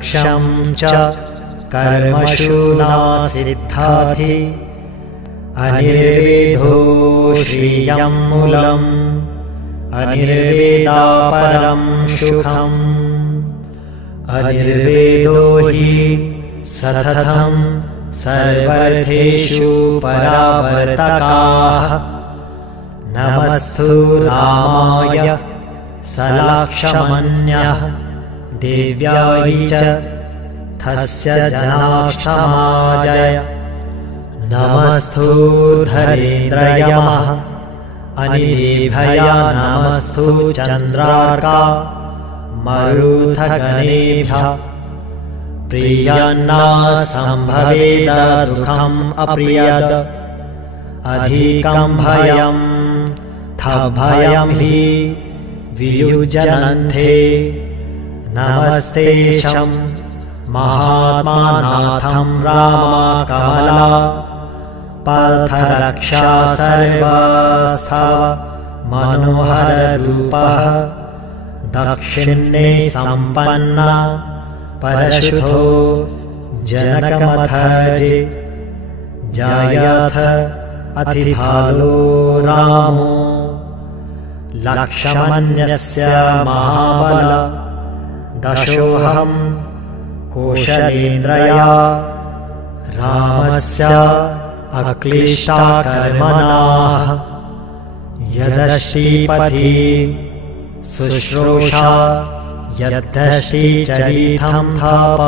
क्षं च कर्मषु न सिद्धाति अनिर्वेदो श्रियं मूलम् अनिर्वेदापरं सुखम् अनिर्वेदो हि सततं सर्वर्थेषु परावर्तकाः नमस्तु रामाय सलाक्षमन्यः देव्याय च तस्य जनाक्षमाजय नमस्तु धरेन्द्रयमः अनिलेभ्यः नमस्तु चन्द्रार्का मरुतगणेभ्यः प्रियन्ना सम्भवेद दुःखम् अप्रियद अधिकं भयं तद्भयं हि वियुज्यन्ते नमस्ते शं महात्मानाथं रामकमला पथरक्षा सर्वस्व मनोहररूपः दक्षिणे सम्पन्ना परशुतो जनकमथजे जयथ अतिभालो रामो लक्ष्मणस्य महाबल दशोऽहं कौशलेन्द्रया रामस्य अक्लिष्टकर्मणाः यदश्रीपति शुश्रूषा यद्धश्रीचरितं थाप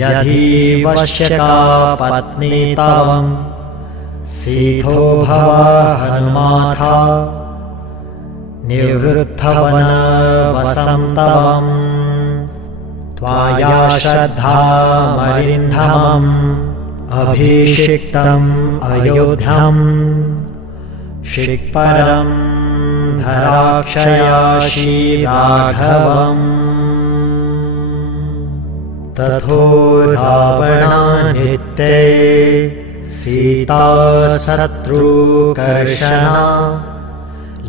यदि वश्यका पत्नी तावं सीतो भव हनुमाथा निवृत्तवनवसन्तवम् त्वाया श्रद्धामरिन्धमम् अभिषिक्तम् अयोध्याम् शिक्परम् धराक्षया श्रीराघवम् तथो रावणानित्ये सीता शत्रुकर्षणा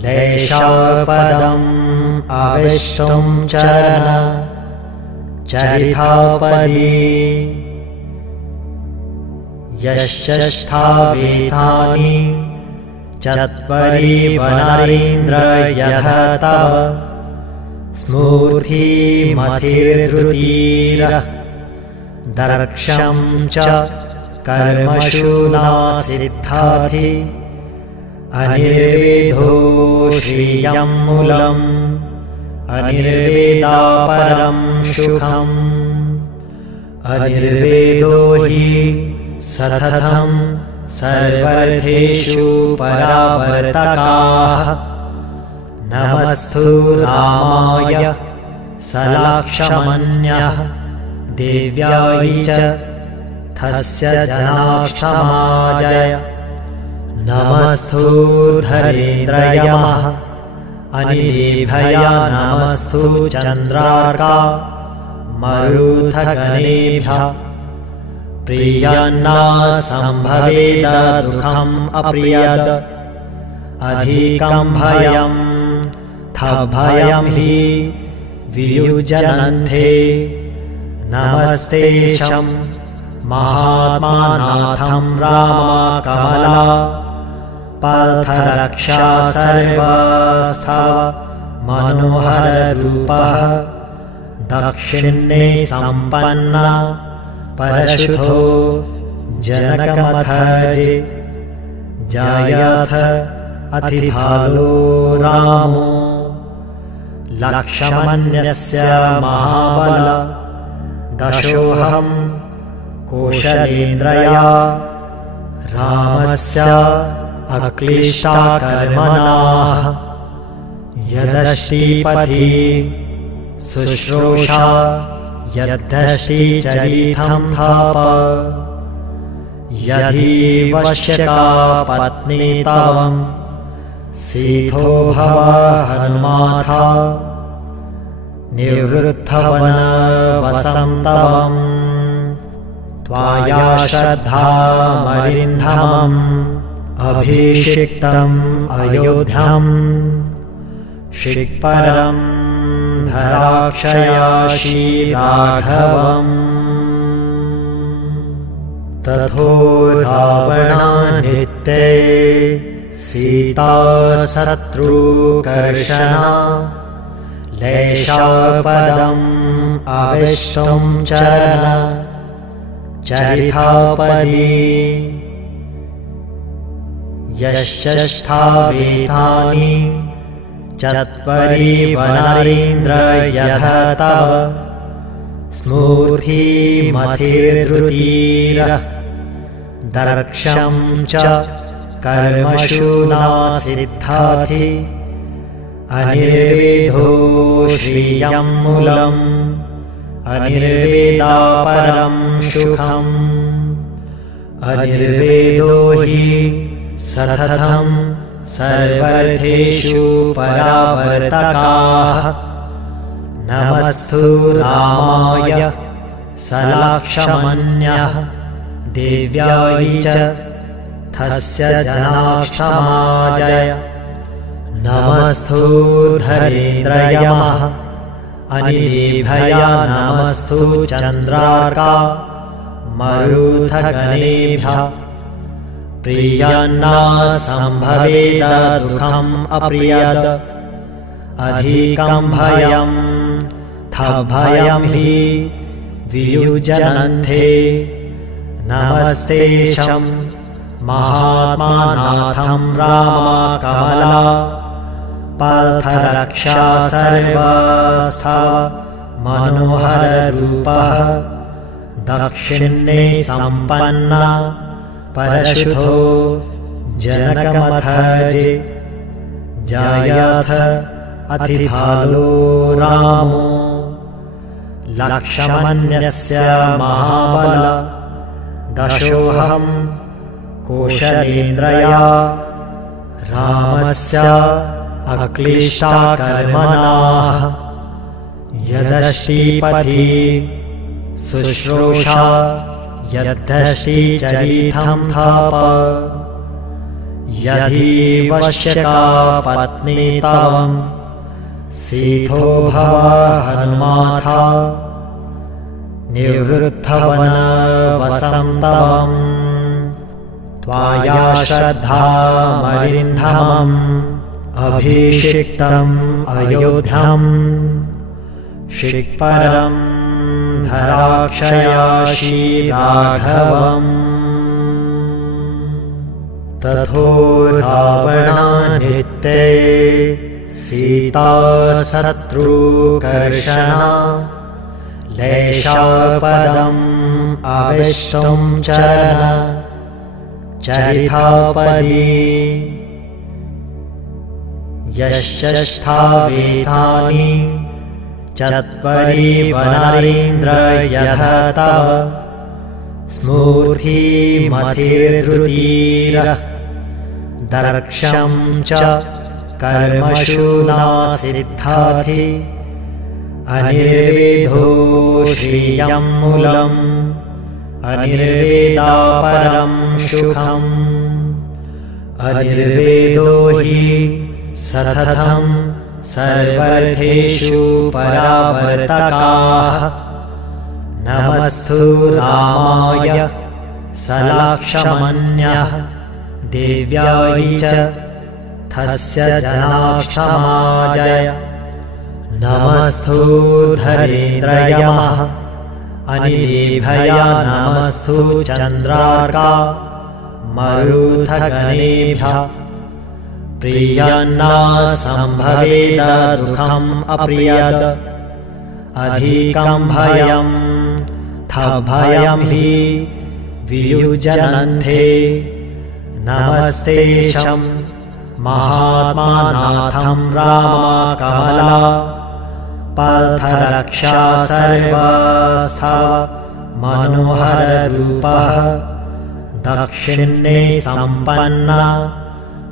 लेशापदम् आविष्टुं चरण चरितापदी यश्चष्टावेतानि चत्वरि वनरेन्द्र यथ तव स्मूर्तिमतिर्द्रुतिरः दर्क्षं च कर्मषु न सिद्धाति अनिर्वेदो श्रियं मूलम् अनिर्वेदापरं सुखम् अनिर्वेदो हि सततं सर्वर्थेषु परावर्तकाः नमस्तु रामाय सलाक्षमन्यः देव्याय च तस्य जनाक्षमाजय नमस्तु धरेन्द्रयमः अनिलेभ्यः नमस्तु चन्द्रार्का मरुतगणेभ्यः प्रियन्ना सम्भवेद दुःखम् अप्रियद अधिकं भयं तद्भयं हि वियुज्यन्ते नमस्ते शं महात्मानाथं रामकमला पथरक्षा सर्वस्व मनोहररूपः दक्षिणे सम्पन्ना परशुतो जनकमथजे जयथ अतिभालो रामो लक्ष्मणस्य महाबल दशोऽहं कौशलेन्द्रया रामस्य अक्लिष्टकर्मणाः यदश्रीपति शुश्रूषा यद्धश्रीचरितं थाप यदि वश्यका पत्नी तावं सीतो भव हनुमाथा निवृत्तवनवसन्तवम् त्वाया श्रद्धामरिन्धमम् अभिषिक्तम् अयोध्याम् शिक्परम् धराक्षयाशी राघवम् तथो रावणान्नित्ये सीता शत्रुकर्षणा लेशापदम् आविष्टुं चरण चरितापदी यश्चष्टावेतानि चत्वरि वनरीन्द्र यथ तव स्मूर्तिमतिर्द्रुतिरः दर्क्षं च कर्मषु न सिद्धाति अनिर्वेदो श्रियं मूलम् अनिर्वेदापरं सुखम् अनिर्वेदो हि सततं सर्वर्थेषु परावर्तकाः नमस्तु रामाय सलाक्षमन्यः देव्याय च तस्य जनाक्षमाजय नमस्तु धरेन्द्रयमः अनिलेभया नमस्तु चन्द्रार्का मरुथगणेभ्यः प्रियन्ना सम्भवेद दुःखम् अप्रियद अधिकं भयं भयं हि वियुज्यन्ते नमस्तेशं महात्मानाथं रामकमला पथरक्षा सर्वस्थव मनोहररूपः दक्षिणे सम्पन्ना परशुतो जनकमथजे जायथ अतिभालो रामो लक्ष्मणस्य महाबल दशोऽहं कौशलेन्द्रया रामस्य अक्लिष्टा कर्मणाः यदश्रीपति शुश्रूषा यद्धि चरितं थाप यदि वश्यका पत्नी तावं सीतो भव हनुमाथा निवृत्तवनवसं तवं त्वाया श्रद्धामरिन्धमम् अभिषिक्तम् अयोध्याम् शिक्परं धराक्षयाशी राघवम् तथो रावणान्नित्ये सीता शत्रुकर्षणा लेशापदम् आविष्टुं चरण चरितापदी यश्चष्टावेतानि चत्वरि वनरीन्द्र यथ तव स्मूर्तिमतिर्द्रुतिरः दर्क्षं च कर्मषु न सिद्धाति अनिर्वेदो श्रियं मूलम् अनिर्वेदापरं सुखम् अनिर्वेदो हि सततं सर्वर्थेषु परावर्तकाः नमस्तु रामाय सलाक्षमन्यः देव्याय च तस्य जनाक्षमाजय नमस्तु धरेन्द्रयमः अनिलेभया नमस्तु चन्द्रार्का मरुथगणेभ्यः प्रियन्ना सम्भवेद दुःखम् अप्रियद अधिकं भयं भयं हि वियुज्यन्ते नमस्तेशं महात्मानाथं रामकमला पथरक्षा सर्वस्थव मनोहररूपः दक्षिणे सम्पन्ना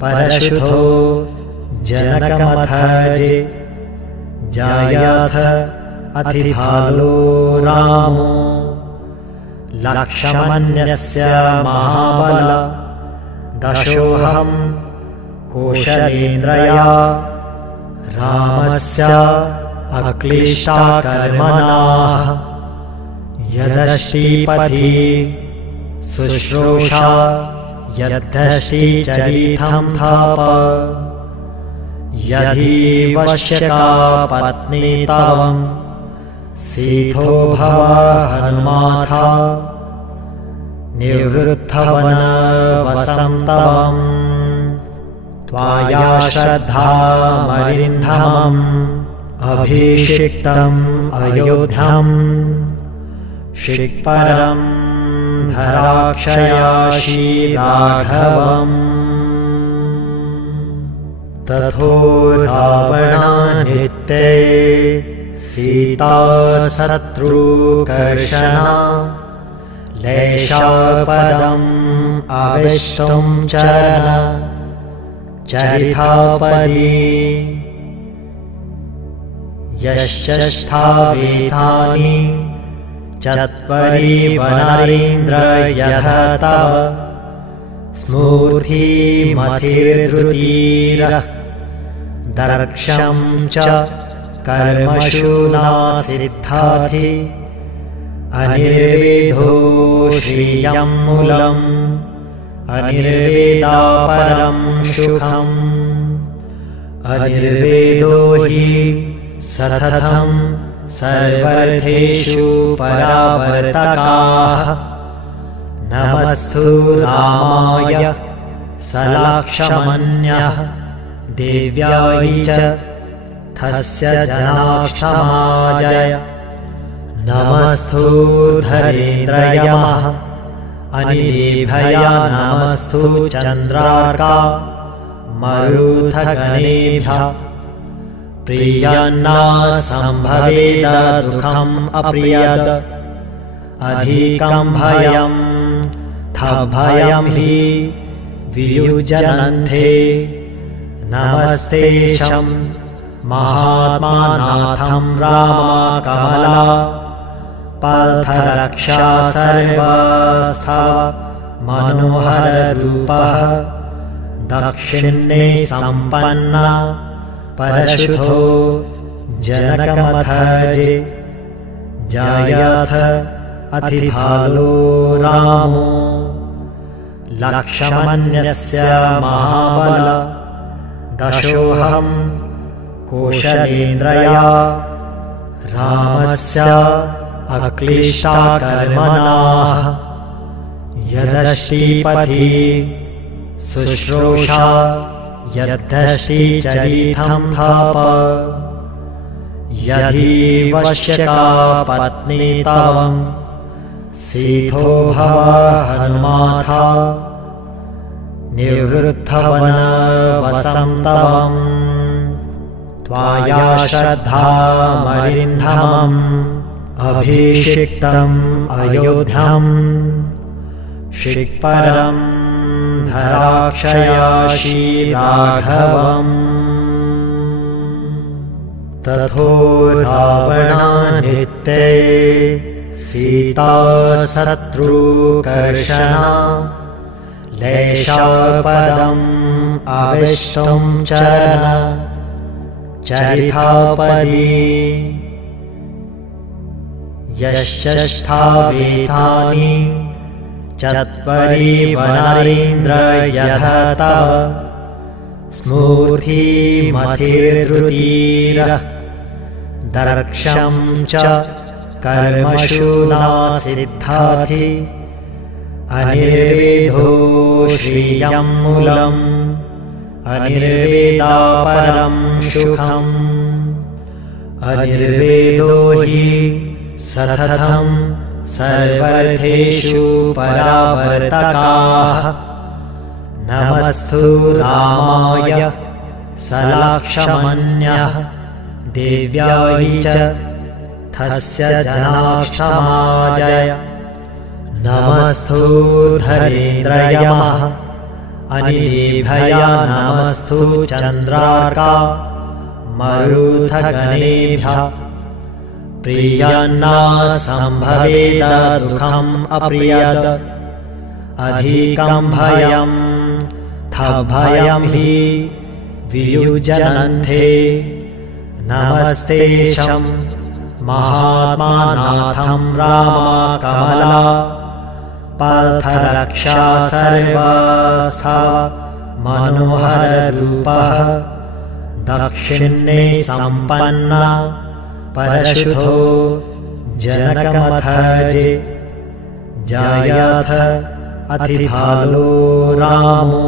परशुतो जनकमथजे जायथ अतिभालो रामो लक्ष्मणस्य महाबल दशोऽहं कौशलेन्द्रया रामस्य अक्लिष्टा कर्मणाः यदश्रीपति शुश्रूषा यद्धश्रीचरितं थाप यदीवश्यका पत्नी तावं सीथो भव हनुमाथा निवृत्तवनवसन्तवम् त्वाया श्रद्धामरिन्धमम् अभिषिक्तम् अयोध्याम् शिक्परं धराक्षया श्रीराघवम् तथो रावणानित्ये सीता शत्रुकर्षणा लेशापदम् आविष्टुं चरण चरितापदी यश्चष्टावेतानि चत्वरि वनरेन्द्र यथ तव स्मूर्तिमतिर्द्रुतिरः दर्क्षं च कर्मषु न सिद्धाति अनिर्वेदो श्रियं मूलम् अनिर्वेदापरं सुखम् अनिर्वेदो हि सततं सर्वर्थेषु परावर्तकाः नमस्तु रामाय सलाक्षमन्यः देव्याय च तस्य जनाक्षमाजय नमस्तु धरेन्द्रयमः अनिलेभ्यः नमस्तु चन्द्रार्का मरुथगणेभ्यः प्रियन्ना सम्भवेद दुःखम् अप्रियद अधिकं भयं तभयं हि वियुज्यन्ते नमस्ते शं महात्मानाथं रामकमला पथरक्षा सर्वस्था मनोहररूपः दक्षिणे सम्पन्ना परशुतो जनकमथजे जायथ अतिभालो रामो लक्ष्मणस्य महाबल दशोऽहं कौशलेन्द्रया रामस्य अक्लिष्टा कर्मणाः यदश्रीपति शुश्रूषा यद्धश्रीचरितं थाप यदीवश्यका पत्नी तावं सीथो भव हनुमाथा निवृत्तवनवसन्तवम् त्वाया श्रद्धामरिन्धमम् अभिषिक्तम् अयोध्याम् शिक्परं धराक्षया श्रीराघवम् तथो रावणानित्ये सीता शत्रुकर्षणा लेशापदम् आविष्टुं चरण चरितापदी यश्चष्टावेतानि चत्वरि वनरेन्द्र यथ तव स्मूर्तिमतिर्द्रुतिरः दर्क्षं च कर्मषु न सिद्धाति अनिर्वेदो श्रियं मूलम् अनिर्वेदापरं सुखम् अनिर्वेदो हि सततं सर्वर्थेषु परावर्तकाः नमस्तु रामाय सलाक्षमन्यः देव्याय च तस्य जनाक्षमाजय नमस्तु धरेन्द्रयमः अनिलेभ्यः नमस्तु चन्द्रार्का मरुथगणेभ्यः प्रियन्ना सम्भवेद दुःखम् अप्रियद अधिकं भयं तभयं हि वियुज्यन्ते नमस्तेशं महात्मानाथं रामकमला पथरक्षा सर्वस्था मनोहररूपः दक्षिणे सम्पन्ना परशुतो जनकमथजे जयथ अतिभालो रामो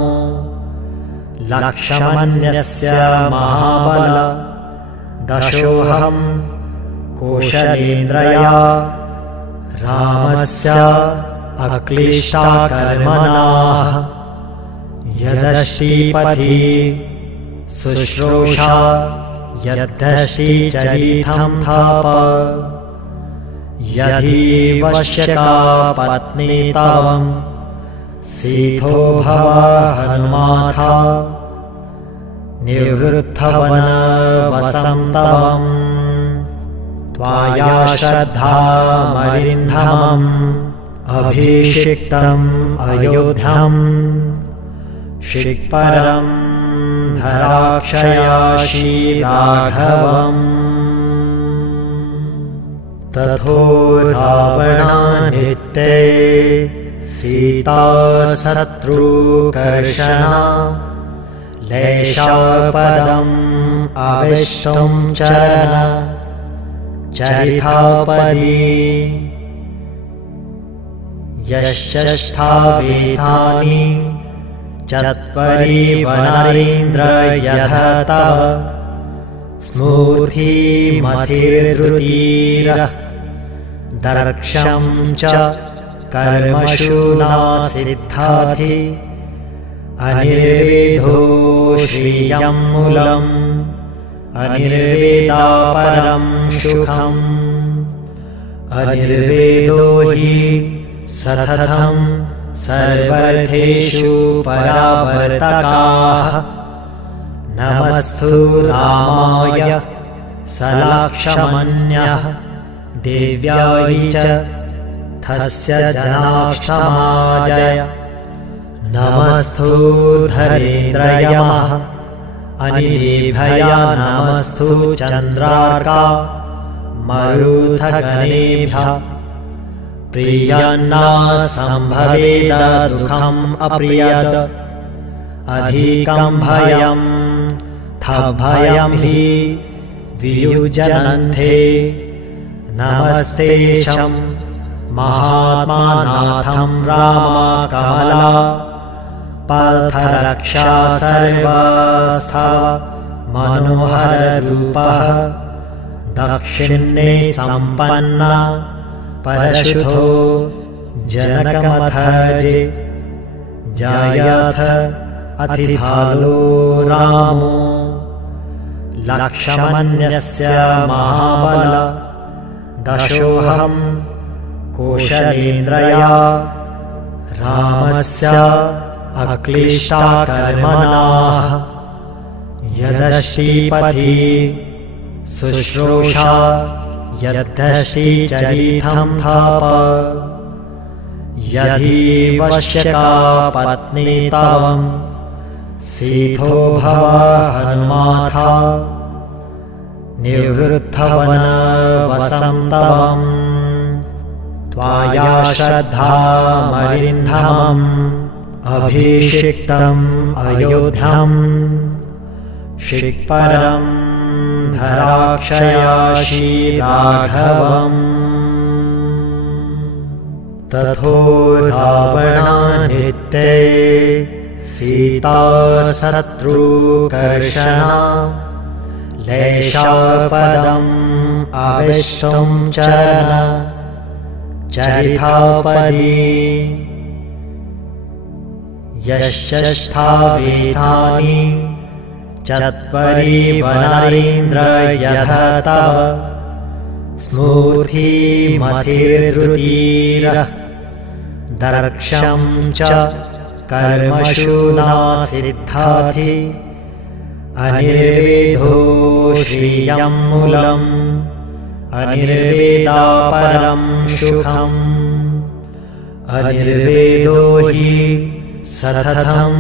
लक्ष्मणस्य महाबल दशोऽहं कौशलेन्द्रया रामस्य अक्लिष्टकर्मणाः यदश्रीपति शुश्रूषा यद्धश्रीचरितं थाप यदि वश्यका पत्नी तावं सीतो भव हनुमाथा निवृत्तवनवसन्तवम् त्वाया श्रद्धामरिन्धमम् अभिषिक्तम् अयोध्याम् शिक्परं धराक्षया श्रीराघवम् तथो रावणानित्ये सीता शत्रुकर्षणा लेशापदम् आविष्टुं चरण चरितापदी यश्चष्टावेतानि चत्वरि वनरेन्द्र यथ तव स्मूर्तिमतिर्द्रुतिरः दर्क्षं च कर्मषु न सिद्धाति अनिर्वेदो श्रियं मूलम् अनिर्वेदापरं सुखम् अनिर्वेदो हि सततं सर्वर्थेषु परावर्तकाः नमस्तु रामाय सलक्ष्मण्याय देव्याय च तस्य जनाक्षमाजय नमस्तु धरेन्द्रयमः अनिलेभ्य नमस्तु चन्द्रार्का मरुतगणेभ्यः प्रियन्ना सम्भवेद दुःखम् अप्रियद अधिकं भयं तद्भयं हि वियुज्यन्ते नमस्तेशं महात्मानाथं रामकमला पथरक्षा सर्वस्था मनोहररूपः दक्षिणे सम्पन्ना परशुतो जनकमथजे जयथ अतिभालो रामो लक्ष्मणस्य महाबल दशोऽहं कौशलेन्द्रया रामस्य अक्लिष्टकर्मणाः यदश्रीपति शुश्रूषा यद्धश्रीचरितं थाप यदि वश्यका पत्नी तावं सीतो भव हनुमाथा निवृत्तवनवसन्तवम् त्वाया श्रद्धामरिन्धमम् अभिषिक्तम् अयोध्याम् शिक्परं धराक्षया श्रीराघवम् तथो रावणानित्ये सीता शत्रुकर्षणा लेशापदम् आविष्टुं चरण चरितापदी यश्चष्टावेतानि चत्वरि वनरेन्द्र यथ तव स्मूर्तिमतिर्द्रुतिरः दर्क्षं च कर्मषु न सिद्धाति अनिर्वेदो श्रियं मूलम् अनिर्वेदापरं सुखम् अनिर्वेदो हि सततं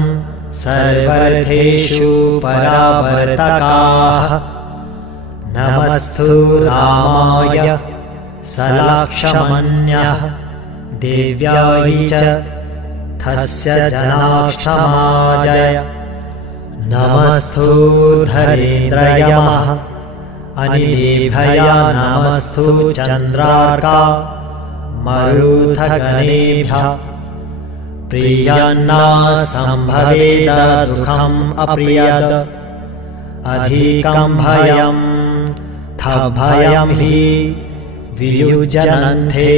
सर्वर्थेषु परावर्तकाः नमस्तु रामाय सलाक्षमन्यः देव्याय च तस्य जनाक्षमाजय नमस्तु धरेन्द्रयमः अनिलेभ्य नमस्तु चन्द्रार्का मरुथगणेभ्यः प्रियन्ना सम्भवेद दुःखम् अप्रियद अधिकं भयं तभयं हि वियुज्यन्ते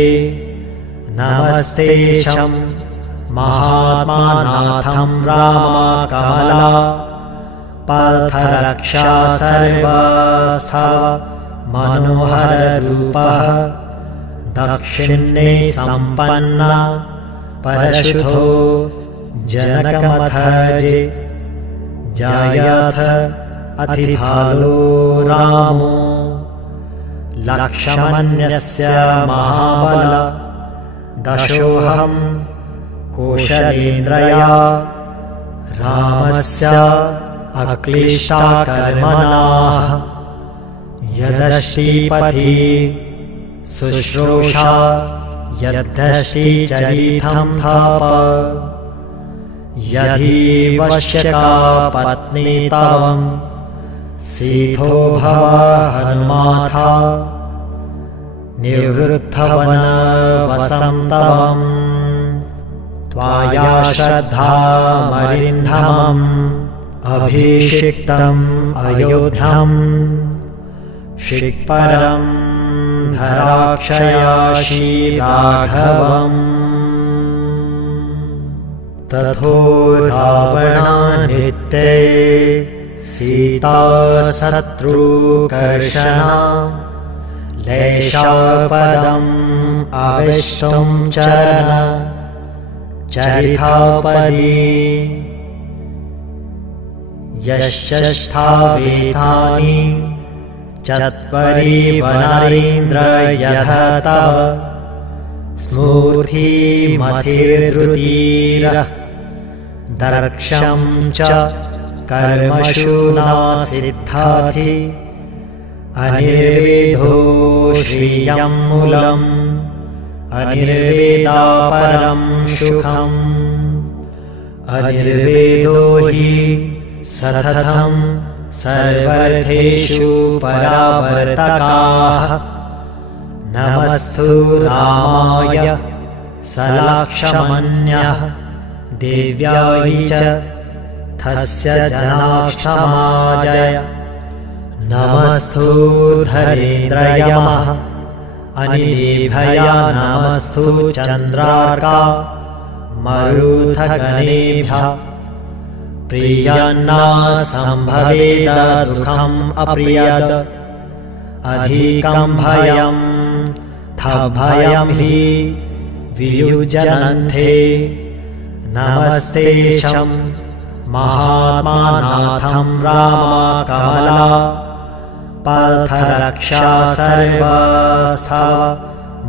नमस्तेशं महात्मानाथं रामकमला पथरक्षा सर्वस्थव मनोहररूपः दक्षिणे सम्पन्ना परशुतो जनकमथजे जायथ अतिभालो रामो लक्ष्मणस्य महाबल दशोऽहं कौशलेन्द्रया रामस्य अक्लिष्टकर्मणाः यदश्रीपति शुश्रूषा यद्धश्रीचरितं थाप यदि वश्यका पत्नी तवं सीतो भव हनुमाथा निवृत्तवनवसं त्वाया श्रद्धामरिन्धमम् अभिषिक्तम् अयोध्याम् शिक्परं धराक्षया श्रीराघवम् तथो रावणानित्ये सीता शत्रुकर्षणा लेशापदम् आविष्टुं चरण चरितापदी यश्चष्टावेतानि चत्वरि वनरेन्द्र यथ तव स्मूर्तिमतिर्द्रुतिरः दर्क्षं च कर्मषु न सिद्धाति अनिर्वेदो श्रियं मूलम् अनिर्वेदापरं सुखम् अनिर्वेदो हि सततं सर्वर्थेषु परावर्तकाः नमस्तु रामाय सलाक्षमन्यः देव्याय च तस्य जनाक्षमाजय नमस्तु धरेन्द्रयमः अनिलेभ्य नमस्तु चन्द्रार्का मरुथगणेभ्यः प्रियन्ना सम्भवेद दुःखम् अप्रियद अधिकं भयं तभयं हि वियुज्यन्ते नमस्तेशं महात्मानाथं रामकमला पथरक्षा सर्वस्थव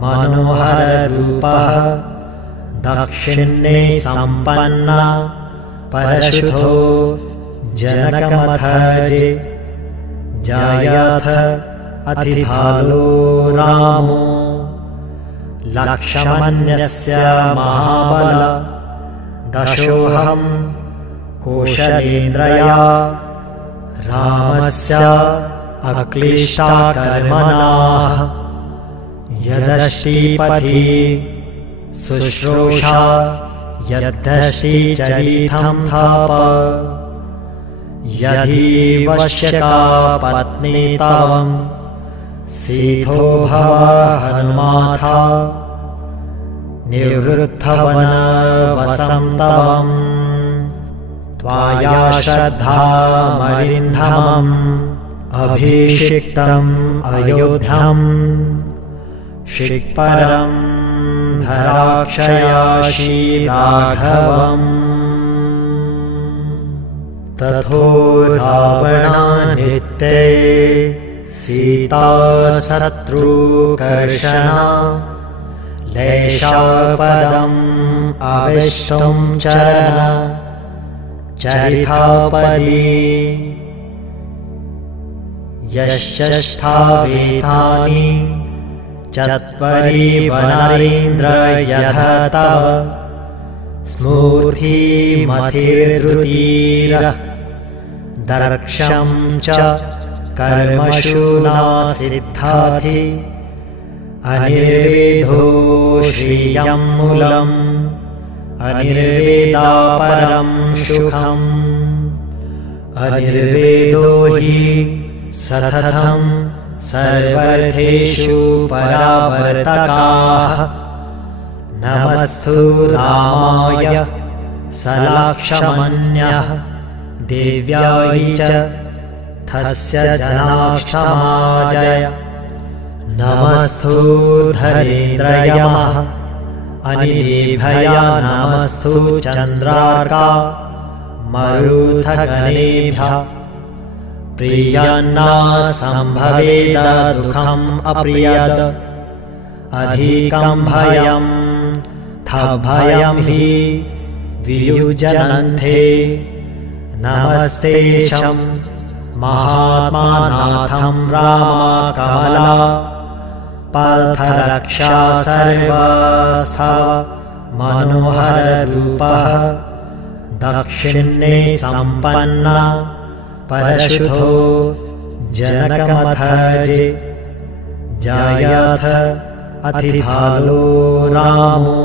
मनोहररूपः दक्षिणे सम्पन्ना परशुतो जनकमथजे जायथ अतिभालो रामो लक्ष्मणस्य महाबल दशोऽहं कौशलेन्द्रया रामस्य अक्लिष्टकर्मणाः यदश्रीपति शुश्रूषा यद्धश्रीचरितं थाप यदि वश्यका पत्नी तवं सीतो भव हनुमाथा निवृत्तवनवसं त्वाया श्रद्धामरिन्धमम् अभिषिक्तम् अयोध्याम् शिक्परं धराक्षया श्रीराघवम् तथो रावणानित्ये सीता शत्रुकर्षणा लेशापदम् आविष्टुं चरण चरितापदी यश्चष्ठावेतानि चत्वरि वनरेन्द्र यथ तव स्मूर्तिमतिर्द्रुतिरः दर्क्षं च कर्मषु न सिद्धाति अनिर्वेदो श्रियं मूलम् अनिर्वेदापरं सुखम् अनिर्वेदो हि सततं सर्वर्थेषु परावर्तकाः नमस्तु रामाय सलाक्षमन्यः देव्याय च तस्य जनाक्षमाजय नमस्तु धरेन्द्रयमः अनिलेभया नमस्तु चन्द्रार्का मरुथगणेभ्यः प्रियन्ना सम्भवेद दुःखम् अप्रियद अधिकं भयं भयं हि वियुज्यन्ते नमस्ते शं महात्मानाथं रामकमला पथरक्षा सर्वस्व मनोहररूपः दक्षिणे सम्पन्ना परशुतो जनकमथजे जायथ अतिभालो रामो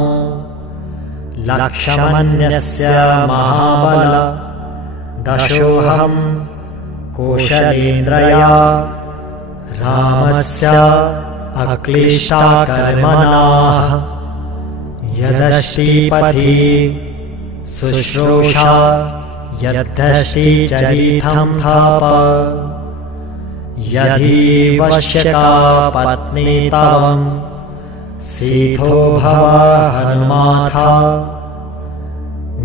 लक्ष्मणस्य महाबल दशोऽहं कौशलेन्द्रया रामस्य अक्लिष्टकर्मणाः यदश्रीपति शुश्रूषा यद्धश्रीचरितं थाप यदि वश्यका पत्नी तावं सीतो भव हनुमाथा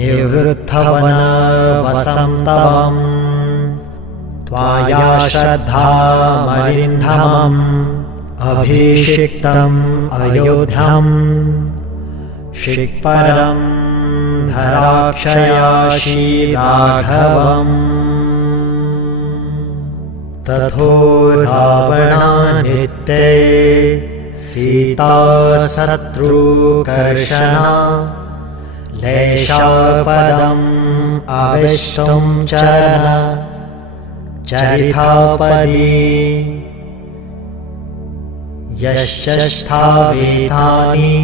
निवृत्तवन वसन्तवम् त्वाया श्रद्धामरिन्धमम् अभिषिक्तम् अयोध्याम् शिक्परं धराक्षया श्रीराघवम् तथो रावणानित्ये सीता शत्रुकर्षणा लेशापदम् आविष्टुं चरण चरितापदी यश्चष्ठावेतानि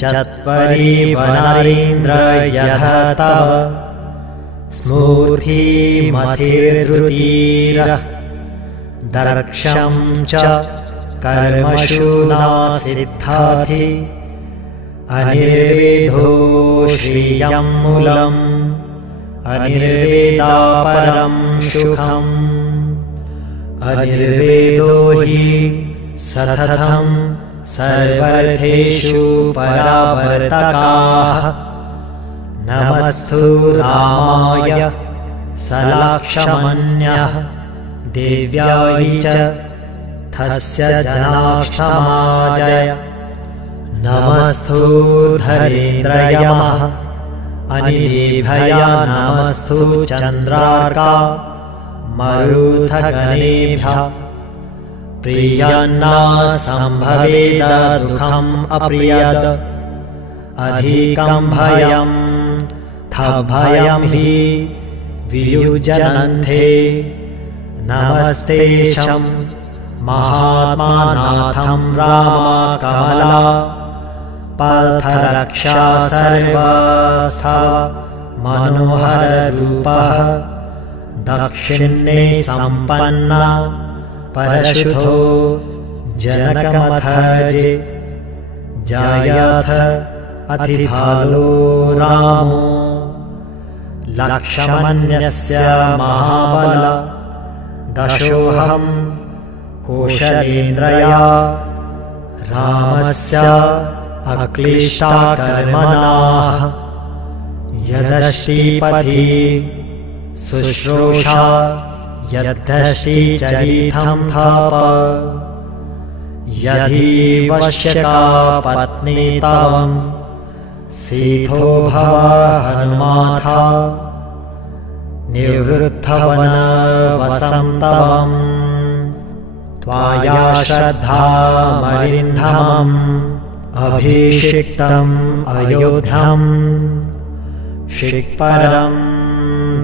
चत्वरि वनरेन्द्र यथ तव स्मूर्तिमतिर्द्रुतिरः दर्क्षं च कर्मषु न सिद्धाति अनिर्वेदो श्रियं मूलम् अनिर्वेदापरं सुखम् अनिर्वेदो हि सततं सर्वर्थेषु परावर्तकाः नमस्तु रामाय सलाक्षमन्यः देव्याय च तस्य जनाक्षमाजय नमस्तु धरेन्द्रयमः अनिलेभया नमस्तु चन्द्रार्का मरुथगणेभ्यः प्रियन्ना सम्भवेद दुःखम् अप्रियद अधिकं भयं भयं हि वियुज्यन्ते नमस्ते शं महात्मानाथं रामकमला पथरक्षा सर्वस्व मनोहररूपः दक्षिणे सम्पन्ना परशुतो जनकमथजे जायथ अतिभालो रामो लक्ष्मणस्य महाबल दशोऽहं कौशलेन्द्रया रामस्य अक्लिष्टकर्मणाः यदश्रीपति शुश्रूषा यद्धश्रीचरितं थाप यदि वश्यका पत्नी तावं सीतो भव हनुमाथा निवृत्तवन वसन्तवम् त्वाया श्रद्धामरिन्धमम् अभिषिक्तम् अयोध्याम् शिक्परं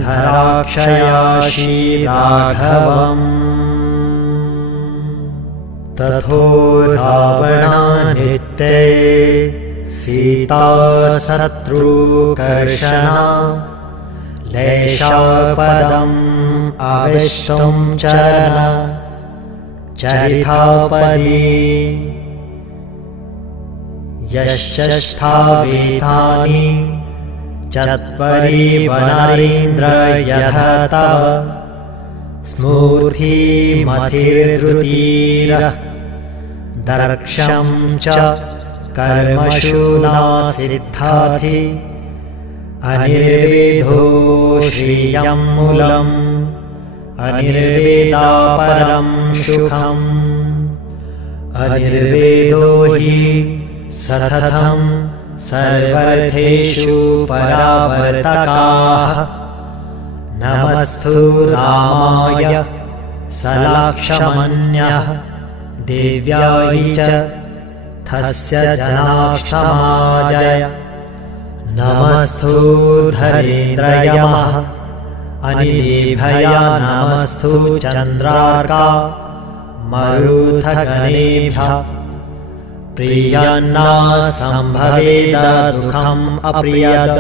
धराक्षया श्रीराघवम् तथो रावणानित्ये सीता शत्रुकर्षणा लेशापदम् आविष्टुं चरण चरितापदी यश्चष्टावेतानि चत्वरि वनरीन्द्र यथ तव स्मूर्तिमतिर्द्रुतिरः दर्क्षं च कर्मषु न सिद्धाति अनिर्वेदो श्रियं मूलम् अनिर्वेदापरं सुखम् अनिर्वेदो हि सततं सर्वर्थेषु परावर्तकाः नमस्तु रामाय सलाक्षमन्यः देव्याय च तस्य जनाक्षमाजय नमस्तु धरेन्द्रयमः अनिलेभ्यः नमस्तु चन्द्रार्का मरुतगणेभ्यः प्रियन्ना सम्भवेद दुःखम् अप्रियद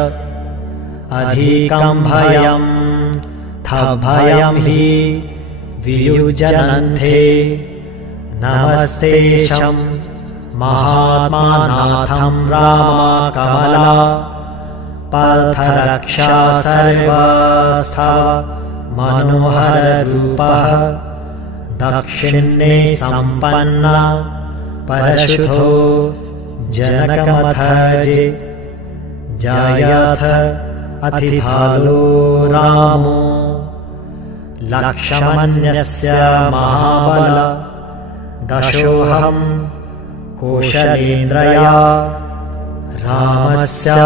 अधिकं भयं तद्भयं हि वियुज्यन्ते नमस्ते शं महात्मानाथं रामकमला पथरक्षा सर्वस्थः मनोहररूपः दक्षिणे सम्पन्ना परशुतो जनकमथजे जयथ अतिभालो रामो लक्ष्मणस्य महाबल दशोऽहं कौशलेन्द्रया रामस्य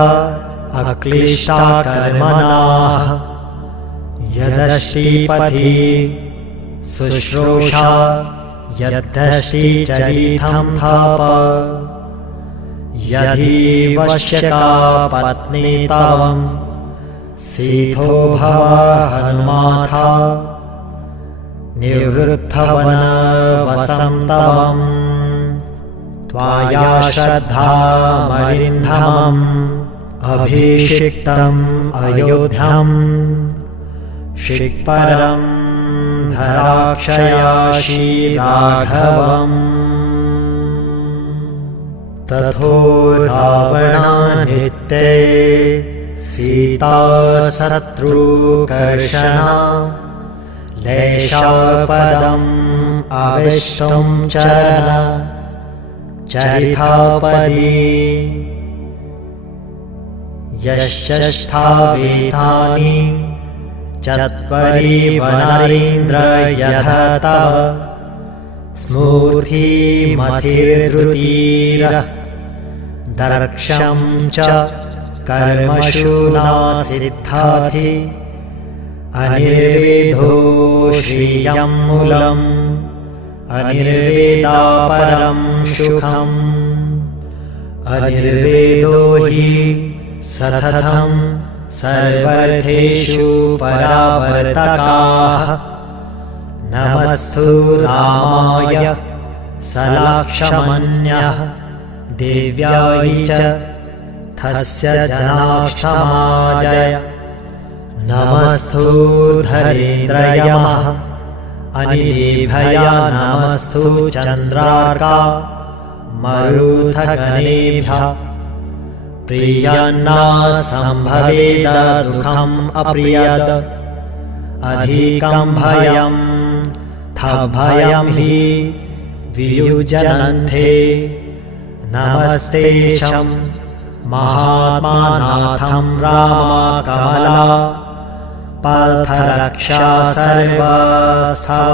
अक्लिष्टकर्मणाः यदश्रीपति शुश्रूषा यद्धश्रीचरितं थाप यदि वश्यका पत्नी तावं सीतो भव हनुमाथा निवृत्तवनवसन्तवम् त्वाया श्रद्धामरिन्धमम् अभिषिक्तम् अयोध्याम् शिक्परं धराक्षया श्रीराघवम् तथो रावणानित्ये सीता शत्रुकर्षणा लेशापदम् आविष्टुं चरण चरितापदी यश्चष्टावेतानि चत्वरि वनरीन्द्र यथ तव स्मूर्तिमतिर्द्रुतिरः दर्क्षं च कर्मषु न सिद्धाति अनिर्वेदो श्रियं मूलम् अनिर्वेदापरं सुखम् अनिर्वेदो हि सततं सर्वर्थेषु परावर्तकाः नमस्तु रामाय सलाक्षमन्यः देव्याय च तस्य जनाक्षमाजय नमस्तु धरेन्द्रयमः अनिलेभ्यः नमस्तु चन्द्रार्का मरुतगणेभ्यः प्रियन्ना सम्भवेद दुःखम् अप्रियद अधिकं भयं तद्भयं हि वियुज्यन्ते नमस्ते शं महात्मानाथं रामकमला पथरक्षा सर्वस्थः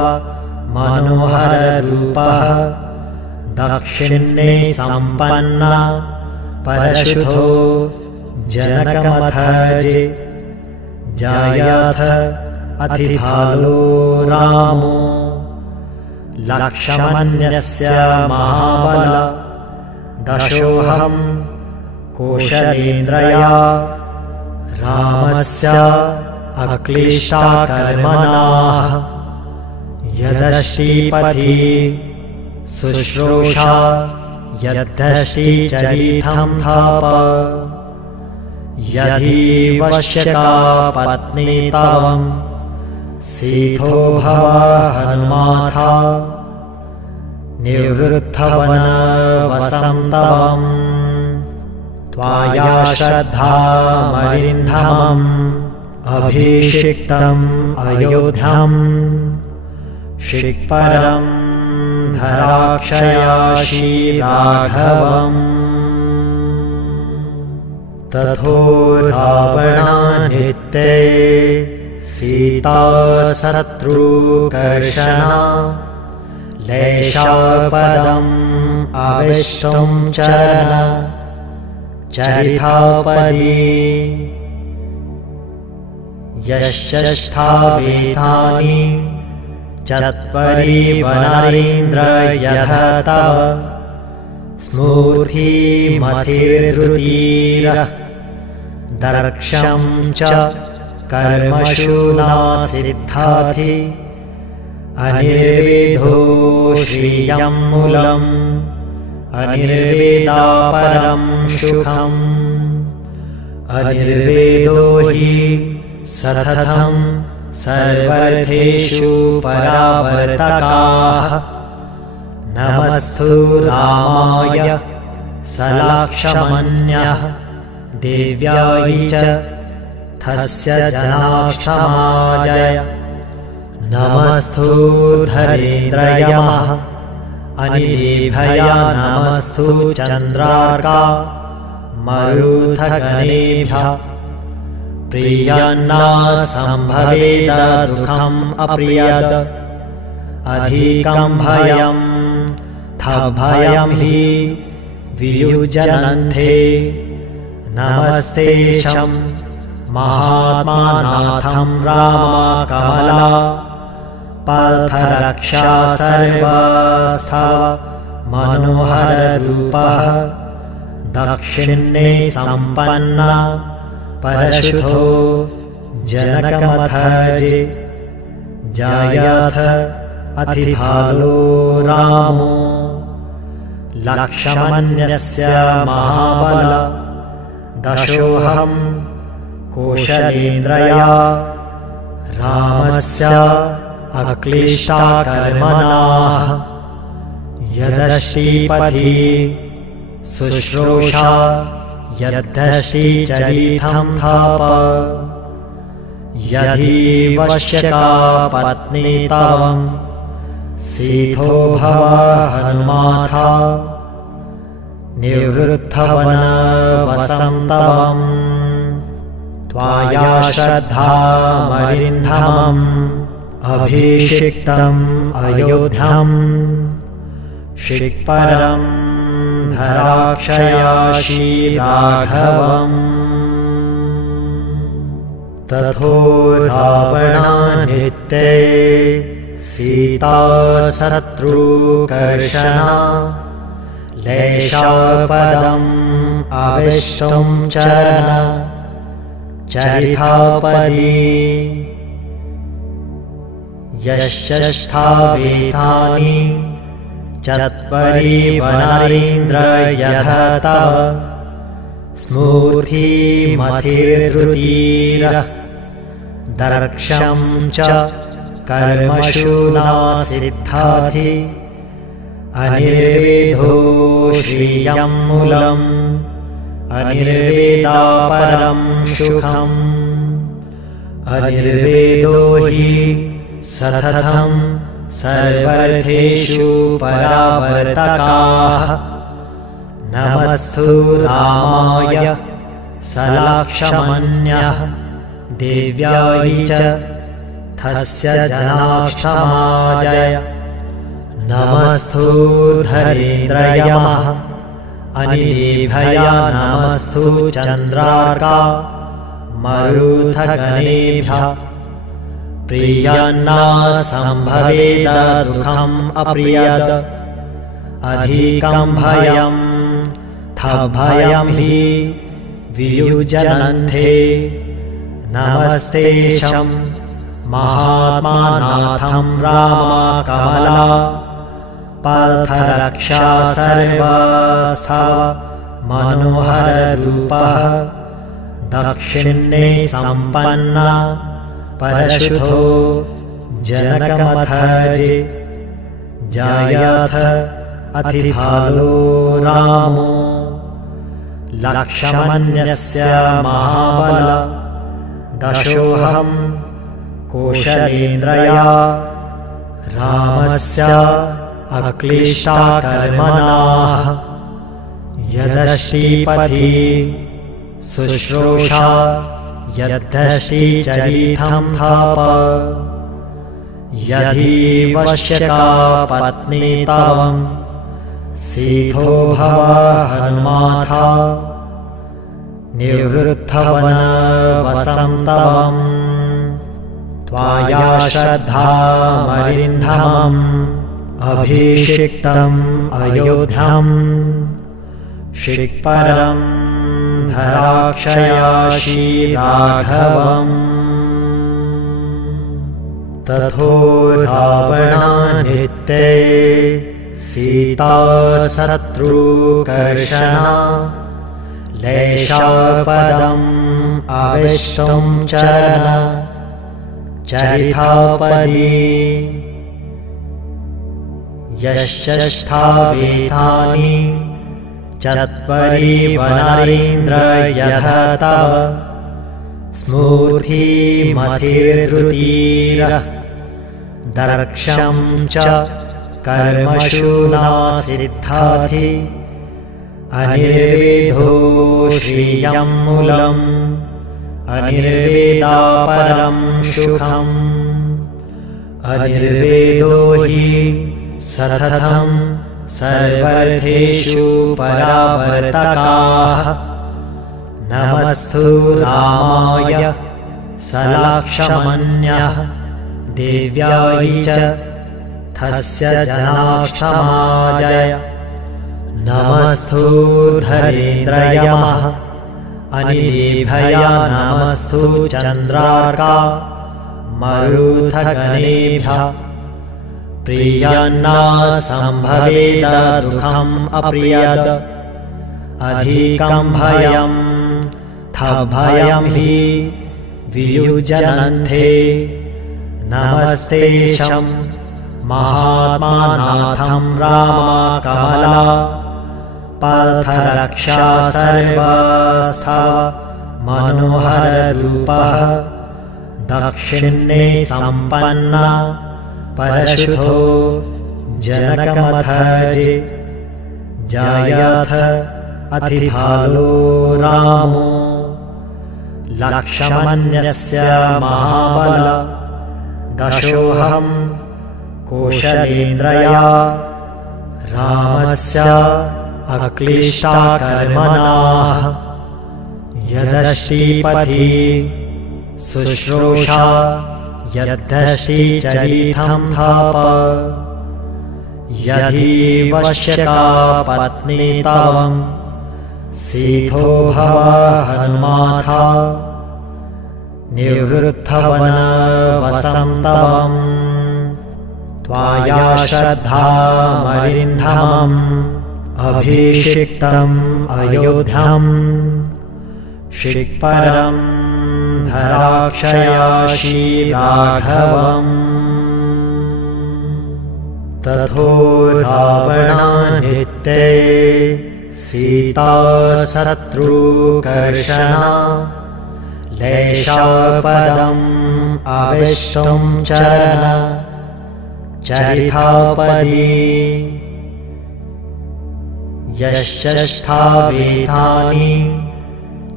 मनोहररूपः दक्षिणे सम्पन्ना परशुतो जनकमथजे जयथ अतिभालो रामो लक्षमन्यस्य महाबल दशोऽहं कौशलेन्द्रया रामस्य अक्लिष्टाकर्मणाः यदश्रीपति शुश्रूषा यद्धश्रीचरितं थाप यदि वश्यका पत्नी तावं सीथो भव हनुमाथा निवृत्तवनवसन्तवम् त्वाया श्रद्धामरिन्धमम् अभिषिक्तम् अयोध्याम् शिक्परम् धराक्षया श्रीराघवम् तथो रावणानित्ये सीता शत्रुकर्षणा लेशापदम् आविष्टुं चरण चरितापदी यश्चष्टावेतानि चत्वरि वनरेन्द्र यथ तव स्मूर्तिमतिर्द्रुतिरः दर्क्षं च कर्मषु न सिद्धाति अनिर्विधो श्रियं मूलम् अनिर्वेदापरं सुखम् अनिर्वेदो हि सततं सर्वर्थेषु परावर्तकाः नमस्तु रामाय सलाक्षमन्यः देव्याय च तस्य जनाक्षमाजय नमस्तु धरेन्द्रयमः अनिलेभया नमस्तु चन्द्रार्का मरुथगणेभ्यः प्रियन्ना सम्भवेद दुःखम् अप्रियद अधिकं भयं भयं हि वियुज्यन्ते नमस्तेशं महात्मानाथं रामकमला पथरक्षा सर्वस्व मनोहररूपः दक्षिणे सम्पन्ना परशुतो जनकमथजे जयथ अतिभालो रामो लक्षमन्यस्य महाबल दशोऽहं कौशलेन्द्रया रामस्य अक्लिष्टाकर्मणाः यदश्रीपति शुश्रूषा यद्धश्रीचरितं थाप यदि वश्यका पत्नी तावं सीथो भव हनुमाथा निवृत्तवनवसन्तवम् त्वाया श्रद्धामरिन्धमम् अभिषिक्तम् अयोध्याम् शिक्परम् धराक्षया श्रीराघवम् तथो रावणानित्ये सीता शत्रुकर्षणा लेशापदम् आविष्टुं चरण चरितापदी यश्चष्टावेतानि चत्वरि वनरेन्द्र यथ तव स्मूर्तिमतिर्द्रुतिरः दर्क्षं च कर्मषु न सिद्धाति अनिर्वेदो श्रियं मूलम् अनिर्वेदापरं सुखम् अनिर्वेदो हि सततं सर्वर्थेषु परावर्तकाः नमस्तु रामाय सलाक्षमन्यः देव्याय च तस्य जनाक्षमाजय नमस्तु धरेन्द्रयमः अनिलेभया नमस्तु चन्द्रार्का मरुथगणेभ्यः प्रियन्ना सम्भवेद दुःखम् अप्रियद अधिकं भयं थभयं हि वियुज्यन्ते नमस्तेशं महात्मानाथं रामकमला पथरक्षा सर्वस्थव मनोहररूपः दक्षिणे सम्पन्ना परशुतो जनकमथजे जायथ अतिभालो रामो लक्ष्मण्यस्य महाबल दशोऽहं कौशलेन्द्रया रामस्य अक्लिष्टा कर्मणाः यदश्रीपति शुश्रूषा यद्धश्रीचरितं थाप यदि वश्यका पत्नी तवं सीतो भव हनुमाथा निवृत्तवनवसन्तवं त्वाया श्रद्धामरिन्धमम् अभिषिक्तम् अयोध्यां शिक्परं धराक्षया श्रीराघवम् तथो रावणानित्ये सीता शत्रुकर्षणा लेशापदम् आविष्टुं चरण चरितापदी यश्चष्टावेतानि चत्वरि वनरेन्द्र यथ तव स्मूर्तिमतिर्द्रुतिरः दर्क्षं च कर्मषु न सिद्धाति अनिर्वेदो श्रियं मूलम् अनिर्वेदापरं सुखम् अनिर्वेदो हि सततं सर्वर्थेषु परावर्तकाः नमस्तु रामाय सलक्ष्मण्याय देव्याय च तस्य जनाक्षमाजय नमस्तु धरेन्द्रयमः अनिलेभ्यः नमस्तु चन्द्रार्का मरुतगणेभ्यः प्रियन्ना सम्भवेद दुःखम् अप्रियद अधिकं भयं थभयं हि वियुज्यन्ते नमस्तेशं महात्मानाथं रामकमला पथरक्षा सर्वस्थव मनोहररूपः दक्षिणे सम्पन्ना परशुतो जनकमथजे जायथ अतिभालो रामो लक्ष्मण्यस्य महाबल दशोऽहं कौशलेन्द्रया रामस्य अक्लिष्टा कर्मणाः यदश्रीपति शुश्रूषा यद्धश्रीचरितं थाप यदि वश्यका पत्नी तवं सीतो भव हनुमाथा निवृत्तवनवसन्तवं त्वाया श्रद्धामरिन्धमम् अभिषिक्तम् अयोध्यां शिक्परं धराक्षया श्रीराघवम् तथो रावणानित्ये सीता शत्रुकर्षणा लेशापदम् आविष्टुं चरण चरितापदी यश्चष्टावेतानि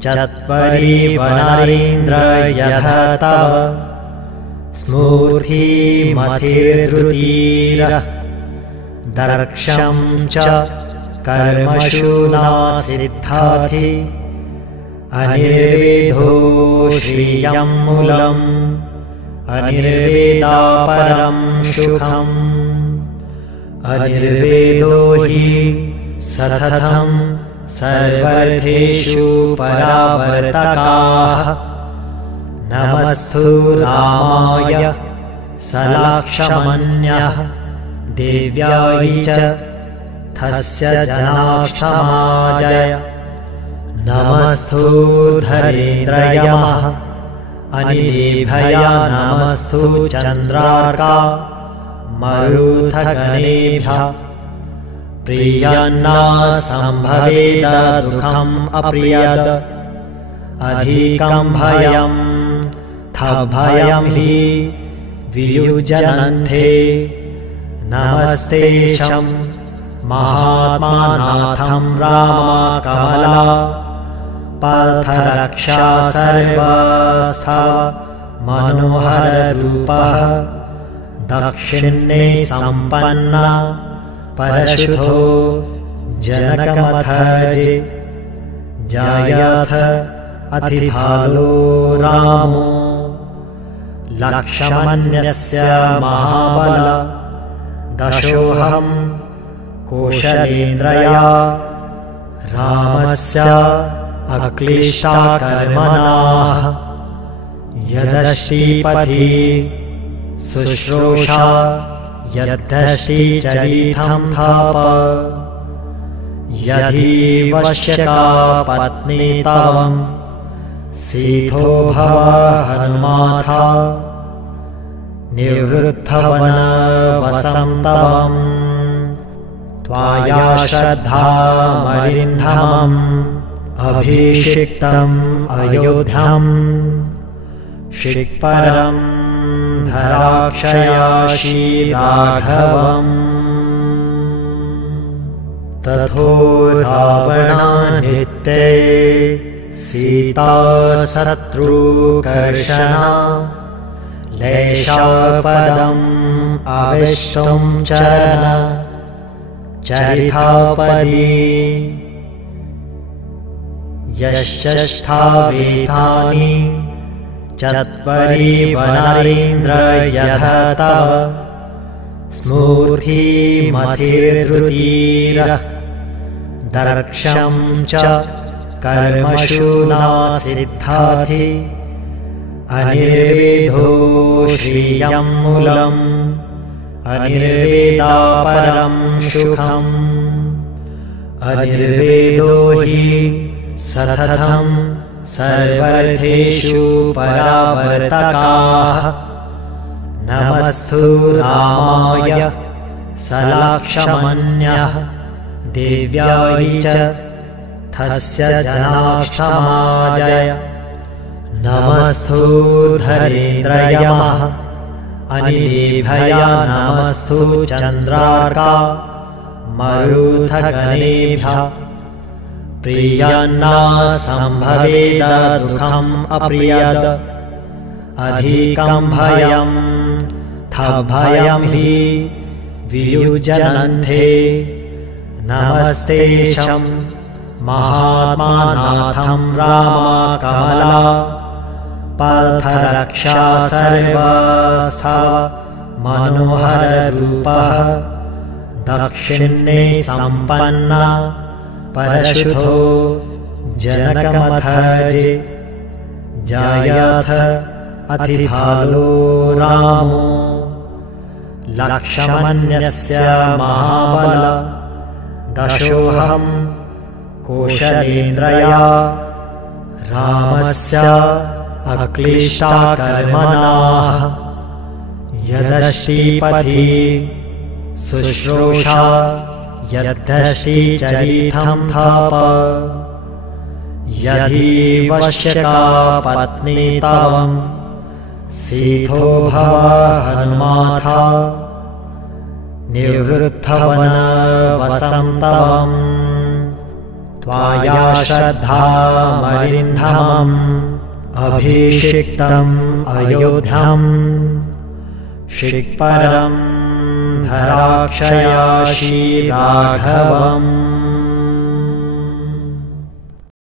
चत्वरि वनरेन्द्र यथ तव स्मूर्तिमतिर्द्रुतिरः दर्क्षं च कर्मषु न सिद्धाति अनिर्वेदो श्रियं मूलम् अनिर्वेदापरं सुखम् अनिर्वेदो हि सततं सर्वर्थेषु परावर्तकाः नमस्तु रामाय सलाक्षमन्यः देव्याय च तस्य जनाक्षमाजय नमस्तु धरेन्द्रयमः अनिलेभ्यः नमस्तु चन्द्रार्का मरुथगणेभ्यः प्रियन्ना सम्भवेद दुःखम् अप्रियद अधिकं भयं तभयं हि वियुज्यन्ते नमस्ते शं महात्मानाथं रामकमला पथरक्षा सर्वस्था मनोहररूपः दक्षिणे सम्पन्ना परशुतो जनकमथजे जयथ अतिभालो रामो लक्ष्मण्यस्य महाबल दशोऽहं कौशलेन्द्रया रामस्य अक्लिष्टकर्मणाः यदश्रीपति शुश्रूषा यद्धश्रीचरितं थाप यदि वश्यका पत्नी तवं सीतो भव हनुमाथा निवृत्तवन वसन्तवम् त्वाया श्रद्धामरिन्धमम् अभिषिक्तम् अयोध्याम् शिक्परं धराक्षया श्रीराघवम् तथो रावणानित्ये सीता शत्रुकर्षणा लेशापदम् आविष्टुं चरण चरितापदी यश्चष्टावेतानि चत्वरि वनरेन्द्र यथ तव स्मूर्तिमतिर्धृतिरः दर्क्षं च कर्मषु न सिद्धाति अनिर्वेदो श्रियं मूलम् अनिर्वेदापरं सुखम् अनिर्वेदो हि सततं सर्वर्थेषु परावर्तकाः नमस्तु रामाय सलाक्षमन्यः देव्याय च तस्य जनाक्षमाजय नमस्तु धरेन्द्रयमः अनिलेभ्यः नमस्तु चन्द्रार्का मरुथगणेभ्यः प्रियन्ना सम्भवेद दुःखम् अप्रियद अधिकं भयं तभयं हि वियुज्यन्ते नमस्ते शं महात्मानाथं रामकमला पथरक्षा सर्वस्था मनोहररूपः दक्षिणे सम्पन्ना परशुतो जनकमथजे जयथ अतिभालो रामो लक्ष्मण्यस्य महाबल दशोऽहं कौशलेन्द्रया रामस्य अक्लिष्टकर्मणाः यदश्रीपति शुश्रूषा यद्धश्रीचरितं थाप यदि वश्यका पत्नी तवं सीतो भव हनुमाथा निवृत्तवन वसन्तवम् त्वाया श्रद्धामरिन्धमम् अभिषिक्तम् अयोध्याम् शिक्परं धराक्षया श्रीराघवम्